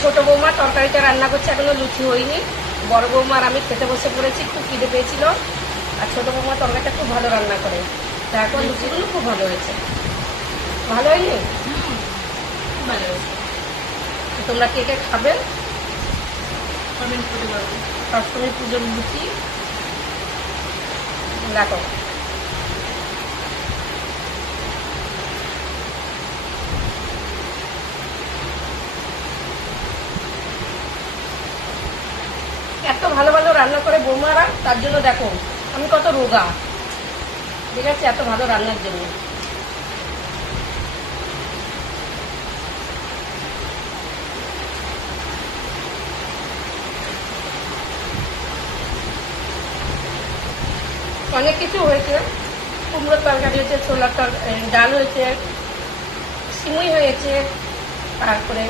ছোট বৌমা তরকারিটা রান্না করছে, এখনো লুচি হয়নি। বড় বৌমার আমি খেতে বসে পড়েছি, খুব খিদে পেয়েছিল। আর ছোট বৌমা তরকারিটা খুব ভালো রান্না করে, তা এখন লুচিগুলো খুব ভালো হয়েছে। ভালো হয়নি? ভালো হয়েছে। তোমরা কে কে খাবে? কমেন্ট করে বলো। অষ্টমী পুজোর লুচি দেখো। এত ভালো ভালো রান্না করে বৌমারা, তার জন্য দেখো আমি কত রোগা, ঠিক আছে, এত ভালো রান্নার জন্য। অনেক কিছু হয়েছে, কুমড়োর তরকারি হয়েছে, ছোলার ডাল হয়েছে, সিমুই হয়েছে, তারপরে